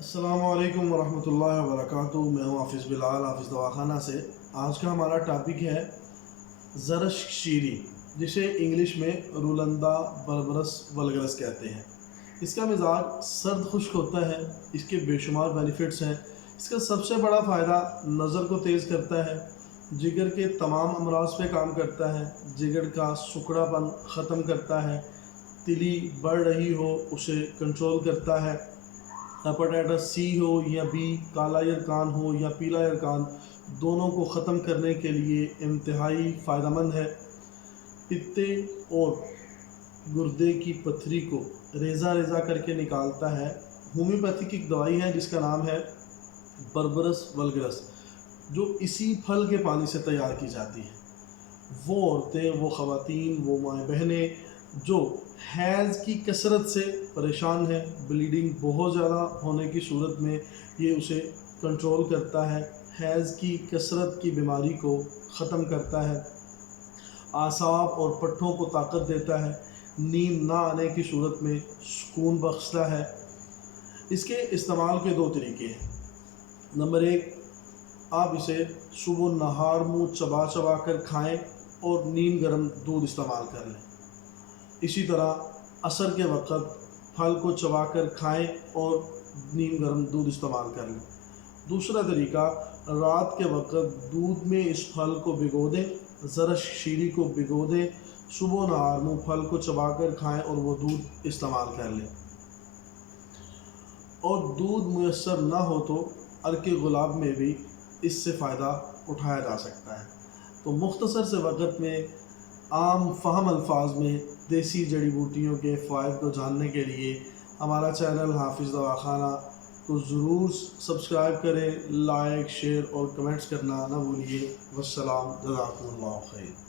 अस्सलाम वालेकुम वरहमतुल्लाहि वबरकातुहू। मैं हूँ हाफिज़ बिलाल, हाफिज़ दवाखाना से। आज का हमारा टॉपिक है ज़रश शीरी, जिसे इंग्लिश में रुलंदा बरबरस वल्गरस कहते हैं। इसका मिजाज सर्द खुश्क होता है। इसके बेशुमार बेनिफिट्स हैं। इसका सबसे बड़ा फ़ायदा नज़र को तेज़ करता है, जिगर के तमाम अमराज पे काम करता है, जिगर का सुकड़ापन ख़त्म करता है, तिली बढ़ रही हो उसे कंट्रोल करता है, हेपेटाइटिस सी हो या बी, काला यरकान हो या पीला यरकान, दोनों को ख़त्म करने के लिए इंतहाई फ़ायदेमंद है। पित्ते और गुर्दे की पथरी को रेज़ा रेज़ा करके निकालता है। होम्योपैथिक एक दवाई है जिसका नाम है बरबरस वल्गरस, जो इसी फल के पानी से तैयार की जाती है। वो औरतें, वो ख़वातीन, वो माएँ बहनें जो हैज़ की कसरत से परेशान हैं, ब्लीडिंग बहुत ज़्यादा होने की सूरत में ये उसे कंट्रोल करता है, हैज़ की कसरत की बीमारी को ख़त्म करता है, आसाब और पट्ठों को ताकत देता है, नींद ना आने की सूरत में सुकून बख्शता है। इसके इस्तेमाल के दो तरीके हैं। नंबर एक, आप इसे सुबह नहार मुँह चबा चबा कर खाएँ और नीम गर्म दूध इस्तेमाल कर लें। इसी तरह असर के वक़्त फल को चबाकर खाएं और नीम गर्म दूध इस्तेमाल कर लें। दूसरा तरीका, रात के वक़्त दूध में इस फल को भिगो दें, ज़रश शीरी को भिगो दें, सुबह नहार मुँह फल को चबाकर खाएं और वो दूध इस्तेमाल कर लें। और दूध मुयस्सर ना हो तो अर्के गुलाब में भी इससे फ़ायदा उठाया जा सकता है। तो मुख्तसर से वक़्त में आम फ़हम अल्फाज में देसी जड़ी बूटियों के फ़ायदे को जानने के लिए हमारा चैनल हाफिज़ दवाखाना को ज़रूर सब्सक्राइब करें, लाइक, शेयर और कमेंट्स करना ना भूलिए। वस्सलाम, जज़ाकुमुल्लाह खैर।